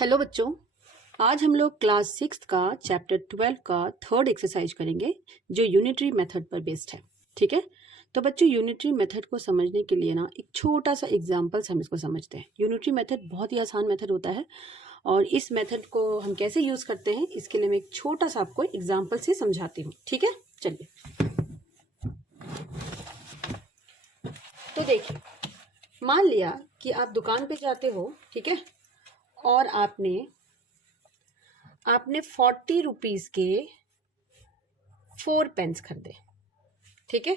Hello बच्चों, आज हम लोग क्लास 6 का चैप्टर 12 का थर्ड एक्सरसाइज करेंगे जो यूनिटरी मेथड पर बेस्ड है। ठीक है, तो बच्चों यूनिटरी मेथड को समझने के लिए ना एक छोटा सा एग्जांपल्स हम इसको समझते हैं। यूनिटरी मेथड बहुत ही आसान मेथड होता है और इस मेथड को हम कैसे यूज करते हैं इसके लिए मैं एक छोटा सा आपको एग्जाम्पल से समझाती हूँ। ठीक है, चलिए। तो देखिए, मान लिया कि आप दुकान पे जाते हो, ठीक है, और आपने 40 रुपीज के 4 पेन्स खरीदे। ठीक है,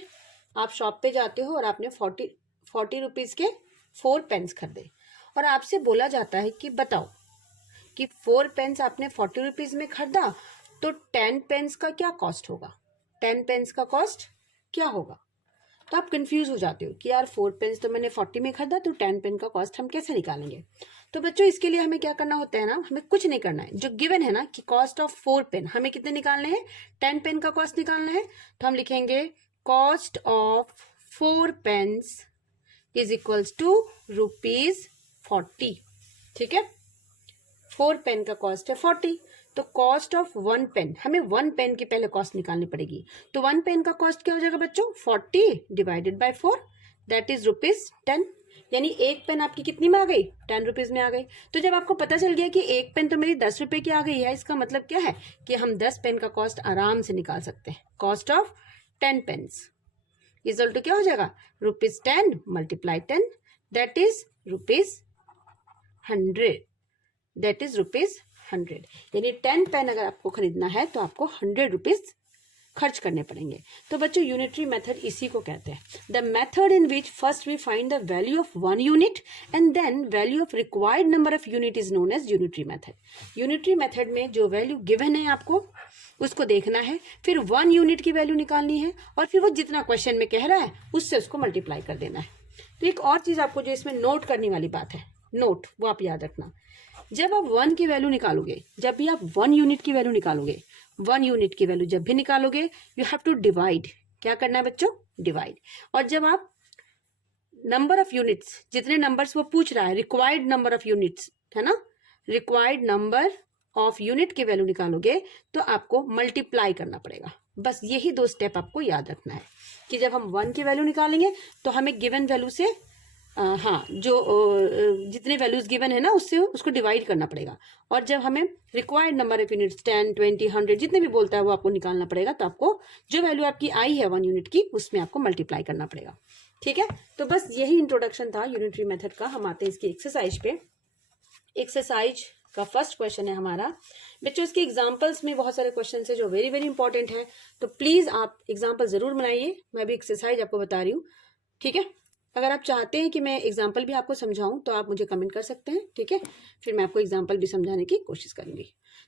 आप शॉप पे जाते हो और आपने 40 रुपीज के 4 पेन्स खरीदे और आपसे बोला जाता है कि बताओ कि 4 पेन्स आपने 40 रुपीज में खरीदा तो 10 पेन्स का क्या कॉस्ट होगा। 10 पेन्स का कॉस्ट क्या होगा। तो आप कंफ्यूज हो जाते हो कि यार 4 पेन्स तो मैंने 40 में खरीदा तो 10 पेन का कॉस्ट हम कैसे निकालेंगे। तो बच्चों इसके लिए हमें क्या करना होता है ना, हमें कुछ नहीं करना है। जो गिवन है ना कि कॉस्ट ऑफ 4 पेन हमें कितने निकालने हैं, 10 पेन का कॉस्ट निकालना है। तो हम लिखेंगे cost of 4 pence is equals to ₹40। ठीक है, 4 पेन का कॉस्ट है 40, तो कॉस्ट ऑफ 1 पेन, हमें 1 पेन की पहले कॉस्ट निकालनी पड़ेगी। तो 1 पेन का कॉस्ट क्या हो जाएगा बच्चों, 40 डिवाइडेड बाय 4, दैट इज ₹10। यानी एक पेन आपकी कितनी में आ गई, 10 रुपीज में आ गई। तो जब आपको पता चल गया कि एक पेन तो मेरी 10 रुपए की आ गई है, इसका मतलब क्या है कि हम 10 पेन का कॉस्ट आराम से निकाल सकते हैं। Cost of 10 pence equal to क्या हो जाएगा, ₹10 multiply 10, that is ₹100, that is ₹100। यानी 10 पेन अगर आपको खरीदना है तो आपको 100 रुपीज खर्च करने पड़ेंगे। तो बच्चों यूनिटरी मेथड इसी को कहते हैं, the method in which first we find the value of 1 unit and then value of required number of unit is known as unitary method. Unitary method में जो वैल्यू गिवन है आपको उसको देखना है, फिर 1 यूनिट की वैल्यू निकालनी है और फिर वो जितना क्वेश्चन में कह रहा है उससे उसको मल्टीप्लाई कर देना है। तो एक और चीज आपको जो इसमें नोट करने वाली बात है, नोट वो आप याद रखना, जब आप 1 की वैल्यू निकालोगे, जब भी आप 1 यूनिट की वैल्यू निकालोगे, 1 यूनिट की वैल्यू जब भी निकालोगे यू हैव टू डिवाइड। क्या करना है बच्चों, डिवाइड। और जब आप नंबर ऑफ यूनिट्स, जितने नंबर्स वो पूछ रहा है, रिक्वायर्ड नंबर ऑफ यूनिट्स है ना, रिक्वायर्ड नंबर ऑफ यूनिट की वैल्यू निकालोगे तो आपको मल्टीप्लाई करना पड़ेगा। बस यही 2 स्टेप आपको याद रखना है कि जब हम 1 की वैल्यू निकालेंगे तो हमें गिवन वैल्यू से जो जितने वैल्यूज गिवन है ना उससे उसको डिवाइड करना पड़ेगा। और जब हमें रिक्वायर्ड नंबर ऑफ यूनिट्स 10, 20, 100 जितने भी बोलता है वो आपको निकालना पड़ेगा। तो आपको जो वैल्यू आपकी आई है 1 यूनिट की उसमें आपको मल्टीप्लाई करना पड़ेगा। ठीक है, तो बस यही इंट्रोडक्शन था यूनिटरी मेथड का। हम आते हैं इसकी एक्सरसाइज पे। एक्सरसाइज का फर्स्ट क्वेश्चन है हमारा बच्चों, इसके एग्जाम्पल्स में बहुत सारे क्वेश्चन है जो वेरी वेरी इंपॉर्टेंट है, तो प्लीज आप एग्जाम्पल जरूर बनाइए। मैं भी एक्सरसाइज आपको बता रही हूँ। ठीक है, अगर आप चाहते हैं कि मैं एग्जाम्पल भी आपको समझाऊं तो आप मुझे कमेंट कर सकते हैं। ठीक है, फिर मैं आपको एग्जाम्पल भी समझाने की कोशिश करूंगी।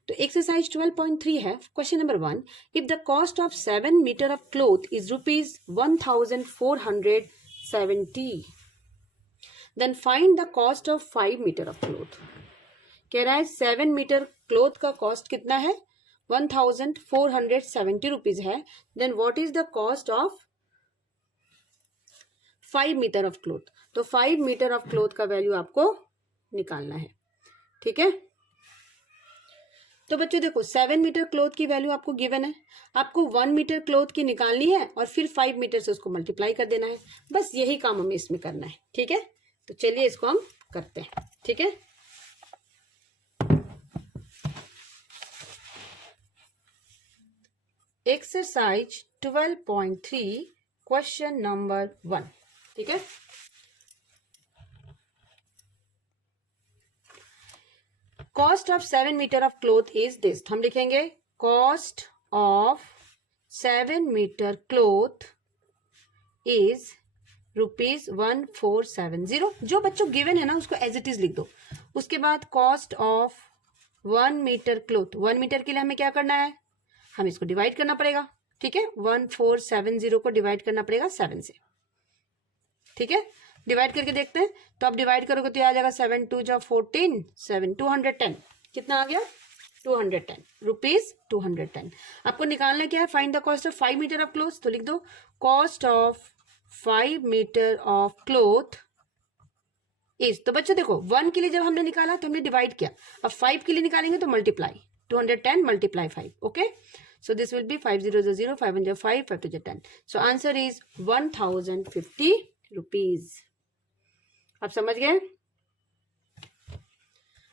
तो एक्सरसाइज 12.3 है, question number 1, if the cost of 7 metre of cloth is ₹1470, then find the cost of 5 metre of cloth. कह रहा है 7 मीटर क्लोथ का कॉस्ट कितना है, 1470 रुपीज है। Then what is the cost of 5 metre of cloth. तो 5 metre of cloth का value आपको निकालना है। ठीक है, तो बच्चों देखो 7 मीटर क्लोथ की वैल्यू आपको गिवन है, आपको 1 मीटर क्लोथ की निकालनी है और फिर 5 मीटर से उसको मल्टीप्लाई कर देना है। बस यही काम हमें इसमें करना है। ठीक है, तो चलिए इसको हम करते हैं। ठीक है, एक्सरसाइज 12.3 क्वेश्चन नंबर 1। ठीक है, cost of 7 metre of cloth is this. हम लिखेंगे cost of 7 metre cloth is ₹1470। जो बच्चों गिवन है ना उसको एज इट इज लिख दो। उसके बाद cost of 1 metre cloth, 1 metre के लिए हमें क्या करना है, हम इसको डिवाइड करना पड़ेगा। ठीक है, 1470 को डिवाइड करना पड़ेगा 7 से। ठीक है, डिवाइड करके देखते हैं। तो आप डिवाइड करोगे तो आ जाएगा 7 2 जा 14, 7 210, कितना आ गया 210 रुपीज 210। आपको निकालना क्या है, find the cost of 5 metre of cloth. तो लिख दो cost of 5 metre of cloth is, तो बच्चों देखो 1 के लिए जब हमने निकाला तो हमने डिवाइड किया, अब 5 के लिए निकालेंगे तो multiply, 210 multiply 5, okay, so this will be 5 0 0, 5 1 5, 5 2 10, so answer is 1050 rupees. आप समझ गए?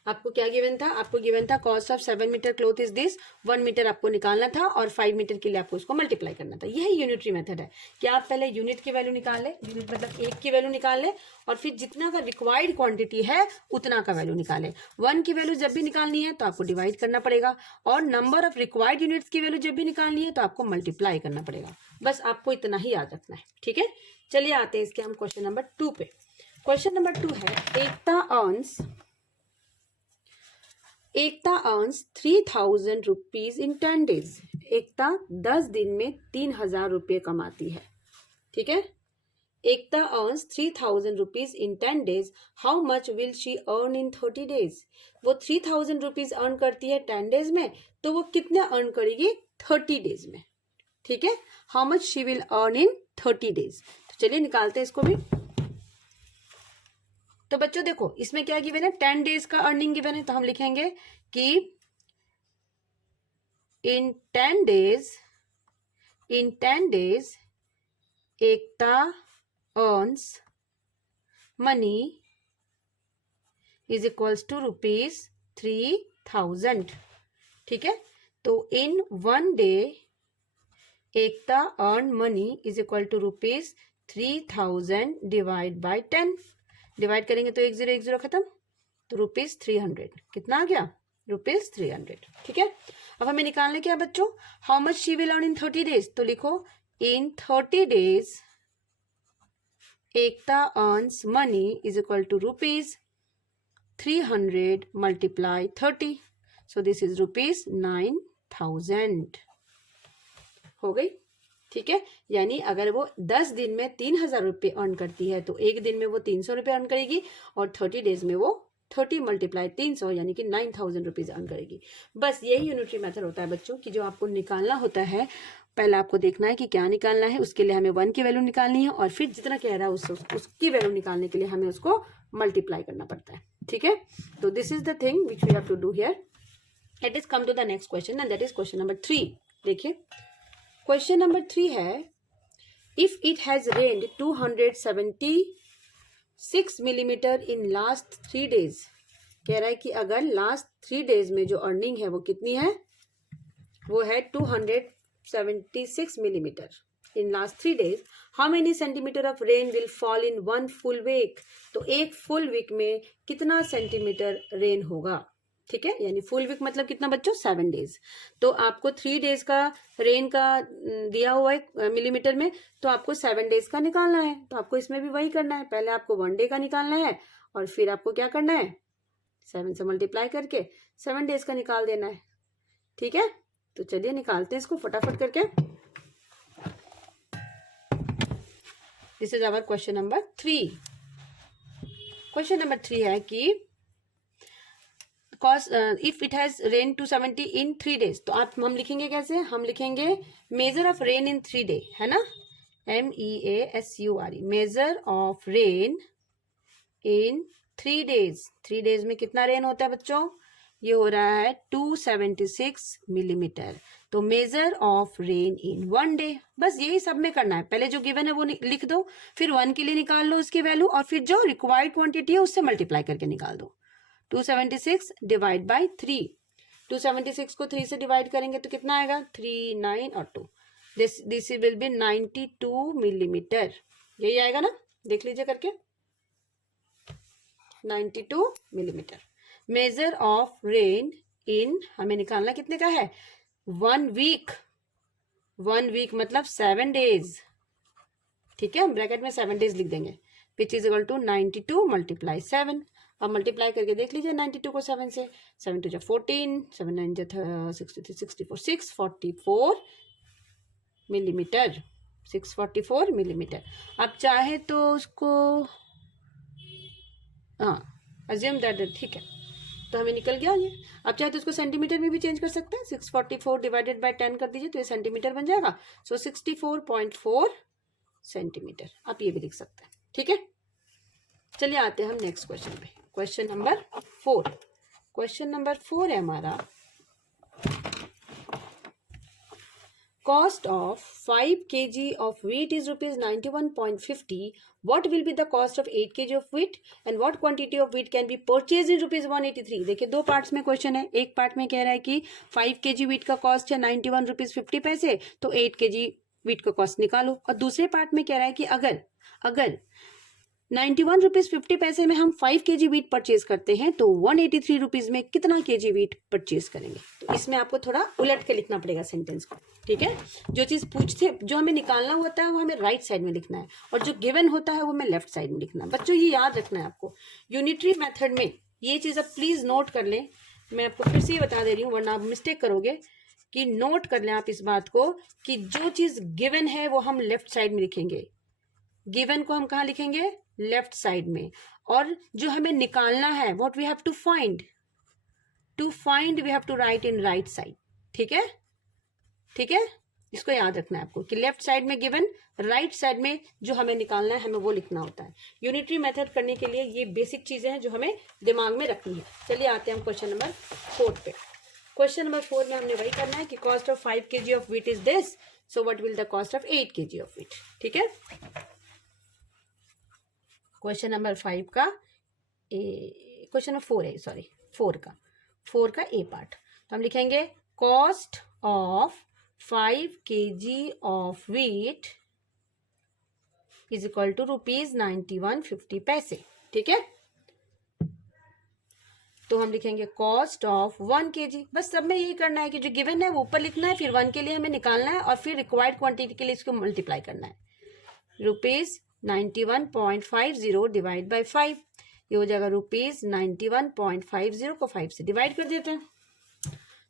आपको क्या गिवन था? आपको गिवन था cost of 7 metre cloth is this, 1 metre आपको निकालना था और 5 मीटर के लिए आपको उसको मल्टीप्लाई करना था। यही यूनिटरी मेथड है कि आप पहले यूनिट की वैल्यू निकाल ले, यूनिट मतलब 1 की वैल्यू निकाल ले, और फिर जितना का रिक्वायर्ड क्वांटिटी है उतना का वैल्यू निकाले। 1 की वैल्यू जब भी निकालनी है तो आपको डिवाइड करना पड़ेगा, और नंबर ऑफ रिक्वायर्ड यूनिट्स की वैल्यू जब भी निकालनी है तो आपको मल्टीप्लाई करना पड़ेगा। बस आपको इतना ही याद रखना है, ठीक है। चलिए आते हैं इसके हम क्वेश्चन नंबर 2 पे। क्वेश्चन नंबर 2 है Ekta earns 3000 rupees in 10 days. Ekta 10 दिन में 3000 रुपये कमाती है, ठीक है। Ekta earns 3000 rupees in 10 days, how much will she earn in 30 days. वो 3000 रुपीज अर्न करती है 10 डेज में, तो वो कितना अर्न करेगी 30 डेज में, ठीक है। How much she will earn in 30 days. तो चलिए निकालते हैं इसको भी। तो बच्चों देखो इसमें क्या गिवन है, 10 डेज का अर्निंग गिवन है, तो हम लिखेंगे कि in 10 days Ekta earns money is equals to ₹3000, ठीक है। तो in 1 day Ekta earn money is equal to ₹3000 divide by 10, divide करेंगे तो 1 0 1 0 खत्म, तो ₹300 कितना आ गया, ₹300, ठीक है। अब हमें निकालने क्या बच्चों, how much she will earn in 30 days, तो लिखो in 30 days Ekta earns money is equal to ₹300 multiply 30, so this is ₹9000, हो गई, ठीक है। यानी अगर वो 10 दिन में 3000 रुपये अर्न करती है तो एक दिन में वो 300 रुपये अर्न करेगी, और 30 डेज में वो 30 मल्टीप्लाई 300 यानी कि 9000 रुपीज अर्न करेगी। बस यही यूनिटरी मेथड होता है बच्चों कि जो आपको निकालना होता है, पहले आपको देखना है कि क्या निकालना है, उसके लिए हमें 1 की वैल्यू निकालनी है, और फिर जितना कह रहा है उसकी वैल्यू निकालने के लिए हमें उसको मल्टीप्लाई करना पड़ता है, ठीक है। तो this is the thing which we have to do here. Let us come to the next question and that is question number 3। देखिए क्वेश्चन नंबर 3 है, if it has rained 276 millimetre in last 3 days. कह रहा है कि अगर last 3 days में जो earning है वो कितनी है, वो है 276 millimetre in last 3 days, how many centimetre of rain will fall in 1 full week. तो एक फुल वीक में कितना सेंटीमीटर रेन होगा, ठीक है। यानी फुल वीक मतलब कितना बच्चों, 7 डेज। तो आपको 3 डेज का रेन का दिया हुआ है मिलीमीटर में, तो आपको 7 डेज का निकालना है। तो आपको इसमें भी वही करना है, पहले आपको 1 डे का निकालना है, और फिर आपको क्या करना है, 7 से मल्टीप्लाई करके 7 डेज का निकाल देना है, ठीक है। तो चलिए निकालते हैं इसको फटाफट करके। This is our question number 3। Question number 3 है कि if it has rain 270 in 3 days. तो हम लिखेंगे कैसे, हम लिखेंगे measure of rain in 3 day, है ना, MEASURE, measure of rain in 3 days. 3 days में कितना रेन होता है बच्चों, ये हो रहा है 276 मिलीमीटर। तो major of rain in 1 day, बस यही सब में करना है। पहले जो गिवन है वो लिख दो, फिर 1 के लिए निकाल लो उसकी वैल्यू, और फिर जो रिक्वायर्ड क्वांटिटी है उससे मल्टीप्लाई करके निकाल दो। 276 डिवाइड बाई 3, 276 को 3 से डिवाइड करेंगे तो कितना आएगा, 3 9 और 2, दिस विल बी 92 मिलीमीटर, यही आएगा ना, देख लीजिए करके, 92 मिलीमीटर। मेजर ऑफ रेन इन, हमें निकालना कितने का है, 1 वीक, 1 वीक मतलब 7 डेज, ठीक है। हम ब्रैकेट में 7 डेज लिख देंगे, which is equal to 92 multiply 7। अब मल्टीप्लाई करके देख लीजिए 92 को 7 से, 7 2 14, 7 9 63 64, 644 मिलीमीटर, 644 मिलीमीटर। अब चाहे तो उसको अज्यूम दैट, ठीक है, तो हमें निकल गया ये। अब चाहे तो उसको सेंटीमीटर में भी चेंज कर सकते हैं, 644 डिवाइडेड बाय 10 कर दीजिए तो ये सेंटीमीटर बन जाएगा, सो 64.4 सेंटीमीटर, आप ये भी लिख सकते हैं, ठीक है। चलिए आते हैं हम नेक्स्ट क्वेश्चन पे। Question number 4। क्वेश्चन नंबर 4 है हमारा, cost of 5 kg of wheat is rupees 91.50. What will be the cost of 8 kg of wheat and what quantity of wheat can be purchased in rupees 183? देखिए दो parts में question है। एक part में कह रहा है कि 5 kg wheat का कॉस्ट है 91 रुपीज 50 पैसे, तो 8 kg wheat का कॉस्ट निकालो। और दूसरे पार्ट में कह रहा है कि अगर 91 रुपीज 50 पैसे में हम 5 kg वीट परचेज करते हैं तो 183 रुपीज में कितना केजी वीट परचेज करेंगे। तो इसमें आपको थोड़ा उलट के लिखना पड़ेगा सेंटेंस को, ठीक है। जो चीज पूछते, जो हमें निकालना होता है वो हमें राइट साइड में लिखना है और जो गिवन होता है वो हमें लेफ्ट साइड में लिखना है। बच्चों ये याद रखना है आपको, यूनिटरी मेथड में ये चीज आप प्लीज नोट कर लें। मैं आपको फिर से ये बता दे रही हूँ वरना आप मिस्टेक करोगे, कि नोट कर लें आप इस बात को कि जो चीज गिवन है वो हम लेफ्ट साइड में लिखेंगे। गिवन को हम कहाँ लिखेंगे? लेफ्ट साइड में। और जो हमें निकालना है, what we have to find, we have to write in right side. ठीक है, ठीक है, इसको याद रखना है आपको कि लेफ्ट साइड में गिवन, राइट साइड में जो हमें निकालना है हमें वो लिखना होता है। यूनिटरी मेथड करने के लिए ये बेसिक चीजें हैं जो हमें दिमाग में रखनी है। चलिए आते हैं हम क्वेश्चन नंबर 4 पे। क्वेश्चन नंबर 4 में हमने वही करना है कि cost of 5 kg of wheat is this, so what will the cost of 8 kg of wheat. ठीक है, क्वेश्चन नंबर 5 का क्वेश्चन नंबर 4 है, सॉरी 4 का ए पार्ट। तो हम लिखेंगे cost of 5 kg of wheat is equal to rupees 91.50 पैसे। ठीक है, तो हम लिखेंगे कॉस्ट ऑफ 1 kg। बस सब में यही करना है कि जो गिवन है वो ऊपर लिखना है, फिर 1 के लिए हमें निकालना है और फिर रिक्वायर्ड क्वांटिटी के लिए इसको मल्टीप्लाई करना है। रुपीज 91.50 डिवाइड बाई 5, ये हो जाएगा रुपीज 91.50 को 5 से डिवाइड कर देते हैं।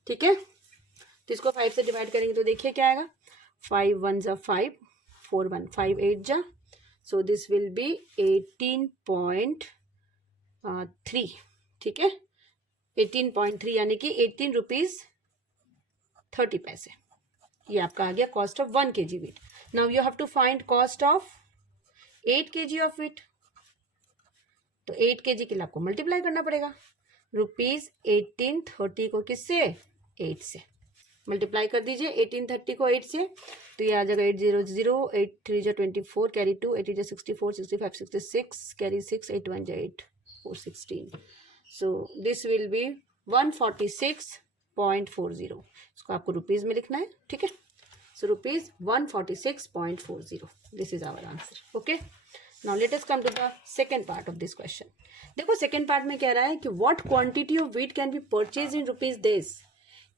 ठीक है, तो इसको 5 से डिवाइड करेंगे तो देखिए क्या आएगा, 5 1 जा 5, 4 1 5 8 जा, सो दिस विल बी 18.3। ठीक है, 18.3 यानी कि 18 रुपीज 30 पैसे। ये आपका आ गया cost of 1 kg wheat. Now you have to find cost of 8 kg of wheat. तो 8 kg के लिए आपको मल्टीप्लाई करना पड़ेगा। रुपीज 1830 को किससे? 8 से मल्टीप्लाई कर दीजिए। 1830 को 8 से, तो ये आ जाएगा 800, 8 3 जा 24, कैरी 2, 8 जा 64, 65 66, कैरी 6, 8 1 जा 8, 4 16। So this will be 146.40। इसको आपको रुपीज में लिखना है। ठीक है, so rupees 146.40. This is our answer. Okay, now let us come to the second part of this question. देखो सेकेंड पार्ट में कह रहा है कि what quantity of wheat can be purchased in rupees this।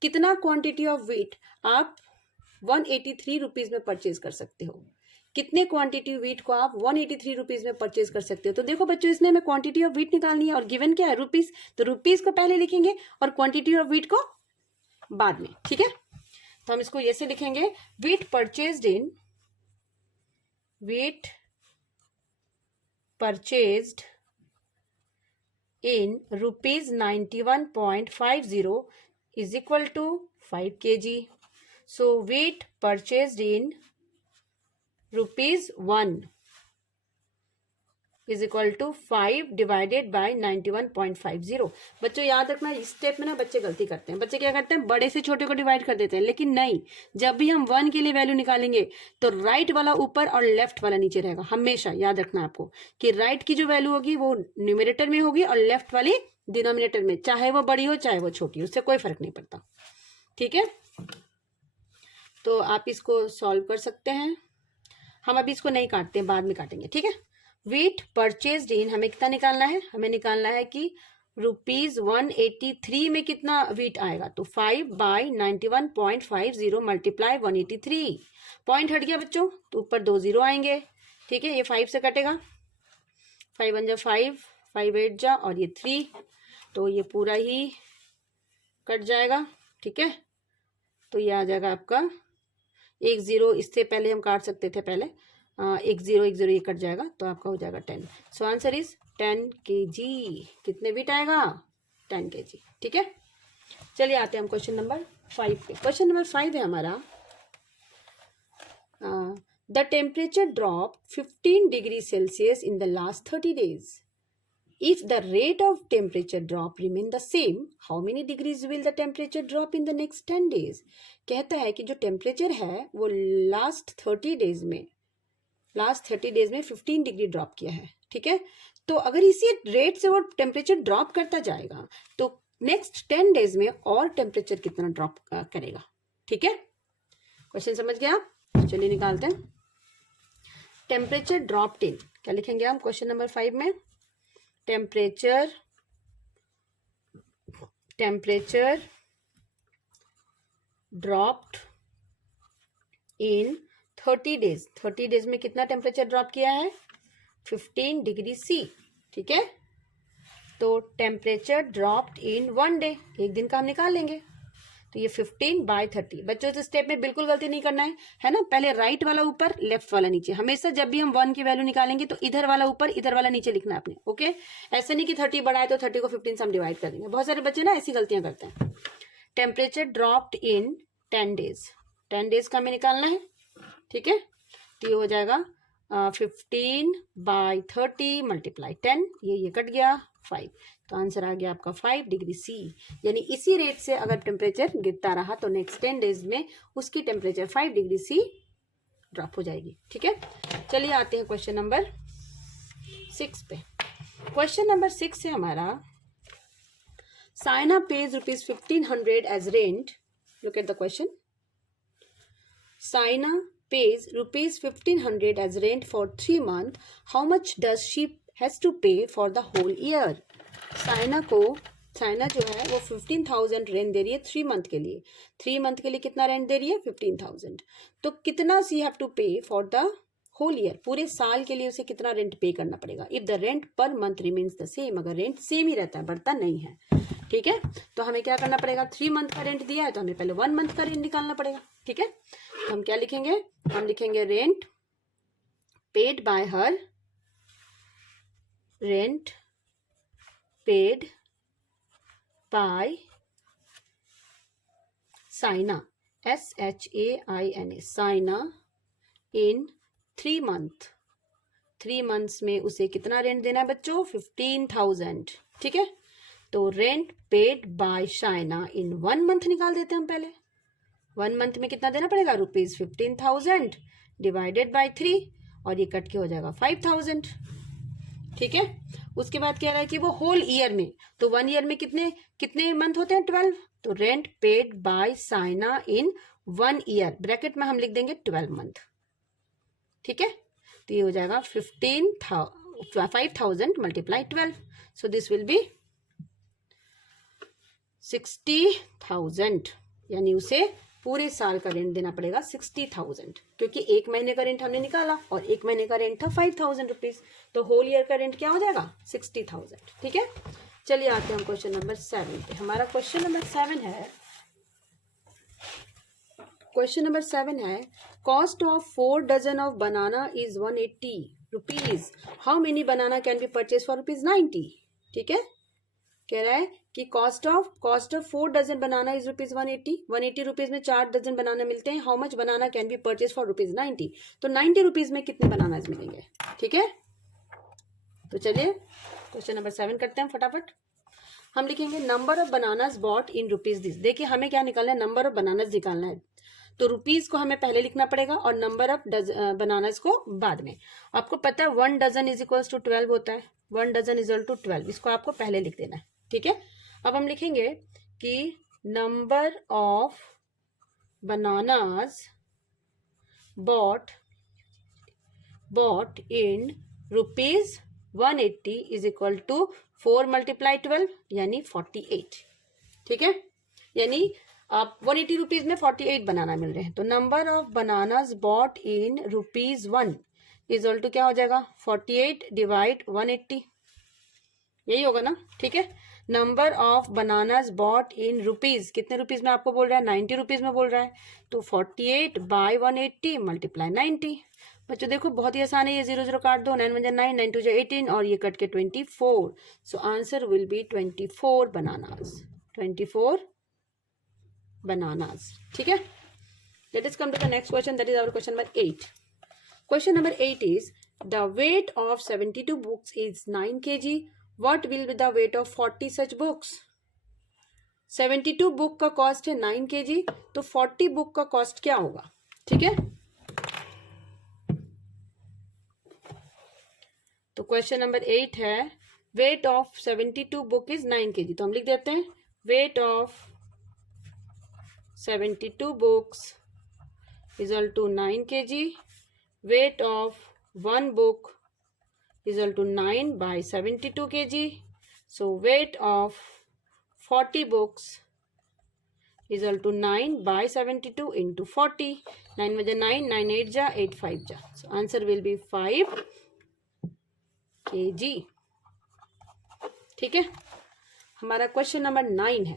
कितना क्वांटिटी ऑफ व्हीट आप 183 rupees में purchase कर सकते हो। कितने क्वांटिटी व्हीट को आप 183 रुपीज में परचेज कर सकते हो। तो देखो बच्चों, इसमें हमें क्वांटिटी ऑफ व्हीट निकालनी है और गिवन क्या है? रुपीज। तो रुपीज को पहले लिखेंगे और क्वांटिटी ऑफ व्हीट को बाद में। ठीक है, तो हम इसको ऐसे लिखेंगे, wheat purchased in rupees 91.50 is equal to 5 kg। So wheat purchased in rupees 1 is equal to 5 divided by 91.50। बच्चों याद रखना, इस स्टेप में ना बच्चे गलती करते हैं। बच्चे क्या करते हैं? बड़े से छोटे को डिवाइड कर देते हैं, लेकिन नहीं, जब भी हम 1 के लिए वैल्यू निकालेंगे तो राइट वाला ऊपर और लेफ्ट वाला नीचे रहेगा। हमेशा याद रखना आपको कि राइट की जो वैल्यू होगी वो न्यूमरेटर में होगी और लेफ्ट वाली डिनोमिनेटर में, चाहे वो बड़ी हो चाहे वो छोटी हो, उससे कोई फर्क नहीं पड़ता। ठीक है, तो आप इसको सॉल्व कर सकते हैं। हम अभी इसको नहीं काटते हैं, बाद में काटेंगे। ठीक है, व्हीट परचेज्ड इन, हमें कितना निकालना है? हमें निकालना है कि रुपीज 183 में कितना व्हीट आएगा। तो 5 बाई 91.50 मल्टीप्लाई 183। पॉइंट हट गया बच्चों, तो ऊपर 2 0 आएंगे। ठीक है, ये 5 से कटेगा, 5 1 जा 5, 5 8 जा और ये 3, तो ये पूरा ही कट जाएगा। ठीक है, तो ये आ जाएगा आपका 1 0। इससे पहले हम काट सकते थे, पहले 1 0 ये कट जाएगा, तो आपका हो जाएगा 10। So answer is 10 kg। कितने वेट आएगा? 10 kg। ठीक है, चलिए आते हैं हम क्वेश्चन नंबर 5 पे। क्वेश्चन नंबर 5 है हमारा, the temperature drop 15 degree Celsius in the last 30 days। If the rate of temperature drop remain the same, how many degrees will the temperature drop in the next 10 days? कहता है कि जो temperature है वो last 30 days में 15 degree drop किया है, ठीक है। तो अगर इसी रेट से वो टेम्परेचर ड्रॉप करता जाएगा तो नेक्स्ट 10 डेज में और टेम्परेचर कितना ड्रॉप करेगा, ठीक है। क्वेश्चन समझ गया आप? चलिए निकालते हैं। टेम्परेचर ड्रॉप्ड इन, क्या लिखेंगे हम क्वेश्चन नंबर 5 में? Temperature dropped in 30 days. 30 days में कितना टेम्परेचर ड्रॉप किया है? 15 डिग्री सी, ठीक है। तो टेम्परेचर ड्रॉप्ड इन 1 डे, एक दिन का हम निकाल लेंगे। तो ये 15/30। बच्चों इस स्टेप में बिल्कुल गलती नहीं करना है ना। पहले राइट वाला ऊपर, लेफ्ट वाला नीचे। हमेशा जब भी हम 1 की वैल्यू निकालेंगे तो इधर वाला ऊपर, इधर वाला नीचे लिखना है आपने, ओके। ऐसे नहीं कि 30 बड़ा है तो 30 को 15 से हम डिवाइड कर देंगे। बहुत सारे बच्चे ना ऐसी गलतियां करते हैं। Temperature dropped in 10 days, 10 days का हमें निकालना है, ठीक है। तो ये हो जाएगा 15/30 मल्टीप्लाई 10, ये कट गया 5। तो आंसर आ गया आपका 5 डिग्री सी। यानी इसी रेट से अगर टेम्परेचर गिरता रहा तो नेक्स्ट 10 डेज में उसकी टेम्परेचर 5 डिग्री सी ड्रॉप हो जाएगी, ठीक है। चलिए आते हैं क्वेश्चन नंबर 6 पे। क्वेश्चन नंबर 6 है हमारा, Saina pays ₹1500 as rent. Look at the question. Saina pays ₹1500 as rent for 3 months. How much does she has to pay for the whole year? Saina जो है वो 15,000 रेंट दे रही है 3 मंथ के लिए। 3 मंथ के लिए कितना रेंट दे रही है? 15,000। तो कितना सी हैव टू पे फॉर द होल ईयर? पूरे साल के लिए उसे कितना रेंट पे करना पड़ेगा? If the rent per month remains the same, अगर रेंट सेम ही रहता है, बढ़ता नहीं है, ठीक है। तो हमें क्या करना पड़ेगा? 3 मंथ का रेंट दिया है तो हमें पहले 1 मंथ का रेंट निकालना पड़ेगा, ठीक है। तो हम क्या लिखेंगे? हम लिखेंगे rent paid by her, rent paid by Saina, SHAINA, Saina in 3 month. 3 months में उसे कितना रेंट देना है बच्चों? 15,000, ठीक है। तो rent paid by Saina in 1 month निकाल देते हैं हम पहले। 1 मंथ में कितना देना पड़ेगा? ₹15,000 डिवाइडेड बाय 3, और ये कट के हो जाएगा 5,000, ठीक है। उसके बाद कह रहा है कि वो होल ईयर में, तो 1 ईयर में कितने मंथ होते हैं? 12। तो rent paid by Saina in 1 year, bracket में हम लिख देंगे 12 मंथ, ठीक है। तो ये हो जाएगा 5,000 multiply 12, so this will be 60,000। यानी उसे पूरे साल का रेंट देना पड़ेगा 60,000, क्योंकि 1 महीने का रेंट हमने निकाला और 1 महीने का रेंट था 5,000 रुपीज। तो होल ईयर का रेंट क्या हो जाएगा? 60,000, ठीक है। चलिए आते हैं हम क्वेश्चन नंबर 7 पे। हमारा क्वेश्चन नंबर 7 है, cost of 4 dozen of banana is 180 rupees. How many banana can be purchase for ₹90, ठीक है। कह रहा है कि cost of 4 dozen banana is ₹180 rupees में 4 डजन बनाना मिलते हैं। How much banana can be purchase for ₹90। तो 90 रुपीज में कितने बनानाज मिलेंगे, ठीक है। तो चलिए क्वेश्चन नंबर 7 करते हैं फटाफट। हम लिखेंगे number of bananas bought in rupees this. देखिए हमें क्या निकालना है? नंबर ऑफ बनानाज निकालना है। तो रुपीज को हमें पहले लिखना पड़ेगा और नंबर ऑफ बनानाज को बाद में। आपको पता है 1 डजन इज इक्वल टू 12 होता है। 1 डजन इज इक्वल टू 12, इसको आपको पहले लिख देना है, ठीक है। अब हम लिखेंगे कि number of bananas bought in ₹180 is equal to 4 multiply 12 यानी 48, ठीक है। यानी आप 180 रुपीज में 48 बनाना मिल रहे हैं। तो number of bananas bought in ₹1 is equal to क्या हो जाएगा? 48 डिवाइड 180, यही होगा ना, ठीक है। Number of bananas bought in rupees, कितने रुपीज में आपको बोल रहा है? 90 रुपीज में बोल रहा है। तो 48 बाय 180 मल्टीप्लाई 90। बच्चों देखो बहुत ही आसान है, ये 0 0 काट दो, 9 1 9, 9 2 18 और ये कट के 24। So answer will be 24 bananas, 24 bananas, ठीक है। Let us come to the next question, that is our question number 8। Question number 8 is the weight of 72 books is 9 kg. What will be the weight of 40 such books? 72 book का cost है 9 kg, तो 40 book का cost क्या होगा? ठीक है, तो question number 8 है weight of 72 book is 9 kg, तो हम लिख देते हैं weight of 72 books is equal to 9 kg. Weight of one book is equal to 9 by 72 kg. So weight of 40 books is equal to 9 by 72 into 40. 9 with 9, 9 8 ja, 8 5 ja. So answer will be 5 kg. ठीक है, हमारा question number 9 है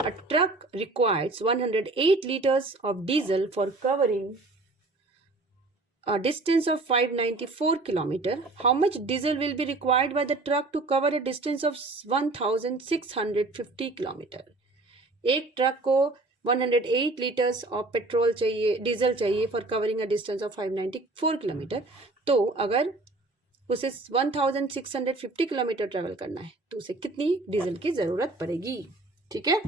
a truck requires 108 liters of diesel for covering a distance of 594 kilometer. How much diesel will be required by the truck to cover a distance of 1650 kilometer? एक truck को 108 litres of petrol चाहिए, diesel चाहिए for covering a distance of 594 kilometre. तो अगर उसे 1650 kilometre travel करना है तो उसे कितनी डीजल की जरूरत पड़ेगी? ठीक है,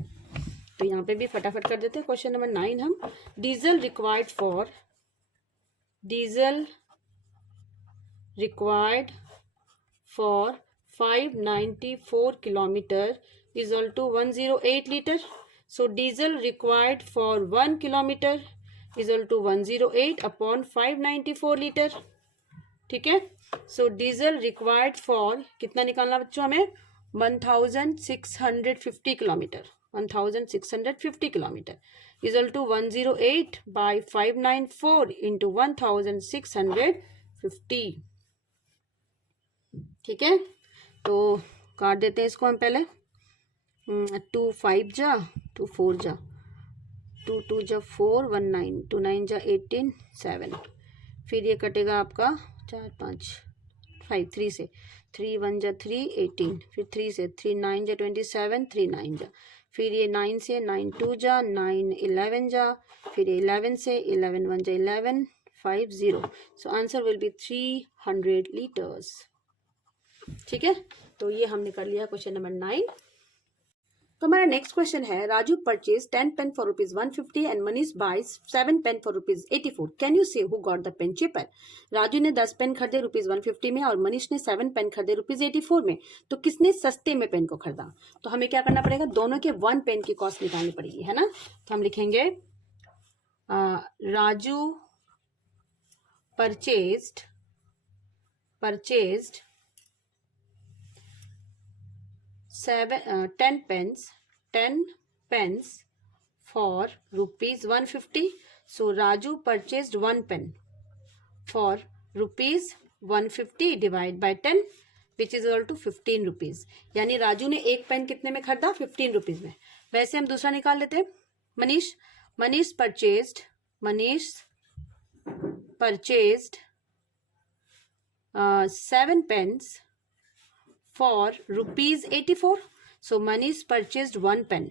तो यहाँ पे भी फटाफट कर देते हैं. क्वेश्चन नंबर 9 हम diesel required for 594 kilometer is equal to 108 liter. So diesel required for 1 kilometer is equal to 108 upon 594 liter. ठीक है, so diesel required for कितना निकालना बच्चों हमें? 1650 kilometer. 1650 kilometer is equal to 108 by 594 into 1650. ठीक है, तो काट देते हैं इसको हम पहले. 2 5 जा, 2 4 जा, 2 2 जा 4, 1 9, 2 9 जा 18 7. फिर ये कटेगा आपका 4 5 5 3 से, 3 1 जा 3 18, फिर 3 से 3 9 जा 27, 3 9 जा, फिर ये 9 से 9 2 जा 9 11 जा, फिर ये 11 से 11 1 जा 11 5 0. सो आंसर विल बी 300 लीटर्स. ठीक है, तो ये हमने कर लिया क्वेश्चन नंबर 9. तो हमारा नेक्स्ट क्वेश्चन है Raju purchase 10 pen for ₹150 and Manish buys 7 pen for ₹84. Can you say who got the pen cheaper? Raju ने 10 पेन खरीदे ₹150 में और मनीष ने 7 पेन खरीदे ₹84 में. तो किसने सस्ते में पेन को खरीदा? तो हमें क्या करना पड़ेगा? दोनों के 1 पेन की कॉस्ट निकालनी पड़ेगी, है ना. तो हम लिखेंगे Raju purchased 10 pens for ₹150. So Raju purchased 1 pen for ₹150 divided by 10 which is equal to 15 rupees. यानी राजू ने एक पेन कितने में खरीदा? 15 रुपीज में. वैसे हम दूसरा निकाल लेते हैं. Manish purchased 7 pens for ₹84. So Manish purchased 1 pen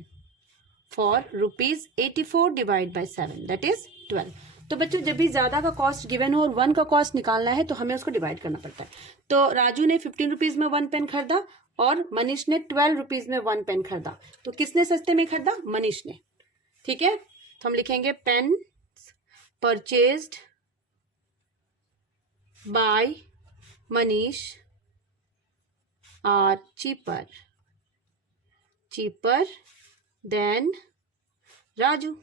for ₹84 divided by 7 that is 12. तो बच्चों जब भी ज्यादा का कॉस्ट गिवन हो और 1 का कॉस्ट निकालना है तो हमें उसको डिवाइड करना पड़ता है. तो राजू ने 15 रुपीज में 1 पेन खरीदा और मनीष ने 12 रुपीज में 1 पेन खरीदा. तो किसने सस्ते में खरीदा? मनीष ने. ठीक है, तो हम लिखेंगे pen purchased by Manish are cheaper than Raju.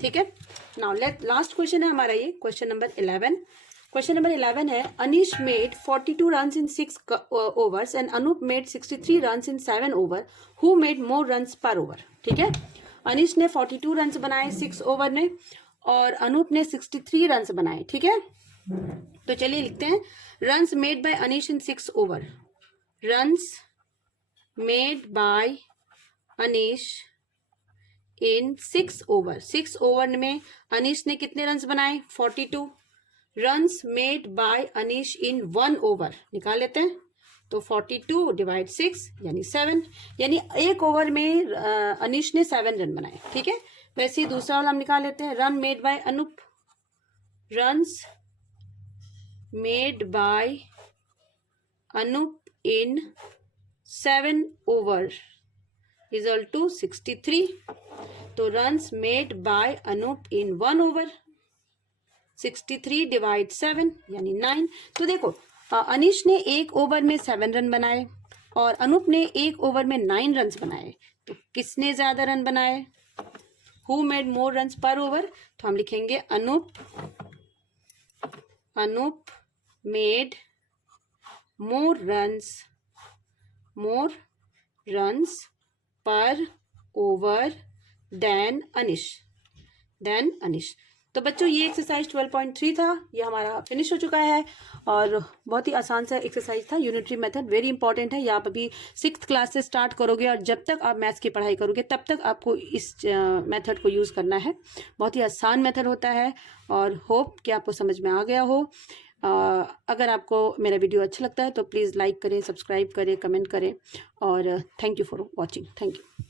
ठीक है, नाउ लास्ट क्वेश्चन है हमारा ये क्वेश्चन नंबर 11. क्वेश्चन नंबर 11 है Anish made 42 runs in 6 overs and Anoop made 63 runs in 7 over. Who made more runs per over? ठीक है, अनीश ने 42 रन्स बनाए 6 ओवर में और अनूप ने 63 रन्स बनाए. ठीक है, तो चलिए लिखते हैं रन्स मेड बाय अनीश इन 6 over. Runs made bye Anish इन 6 over. 6 ओवर में अनीश ने कितने रन्स बनाए? 42. रन्स मेड बाय अनीश इन 1 over निकाल लेते हैं. तो 42 डिवाइड 6 यानी 7. यानी एक ओवर में अनीश ने 7 रन बनाए. ठीक है, वैसे ही दूसरा वाला हम निकाल लेते हैं. Run made by Anoop. Runs made by Anoop in 7 over equal to 63. तो runs made by Anup in 1 over 63 divide 7 यानी 9. तो देखो अनिश ने 1 ओवर में 7 रन बनाए और अनूप ने 1 ओवर में 9 रन बनाए. तो किसने ज्यादा रन बनाए? हु मेड मोर रन पर ओवर? तो हम लिखेंगे Anoop made more runs per over then अनिश. तो बच्चों ये एक्सरसाइज 12.3 था, ये हमारा फिनिश हो चुका है और बहुत ही आसान सा एक्सरसाइज था. यूनिटरी मेथड वेरी इंपॉर्टेंट है. ये आप अभी 6th क्लास से स्टार्ट करोगे और जब तक आप मैथ्स की पढ़ाई करोगे तब तक आपको इस मेथड को यूज़ करना है. बहुत ही आसान मेथड होता है और होप कि आपको समझ में आ गया हो. अगर आपको मेरा वीडियो अच्छा लगता है तो प्लीज़ लाइक करें, सब्सक्राइब करें, कमेंट करें और thank you for watching. Thank you.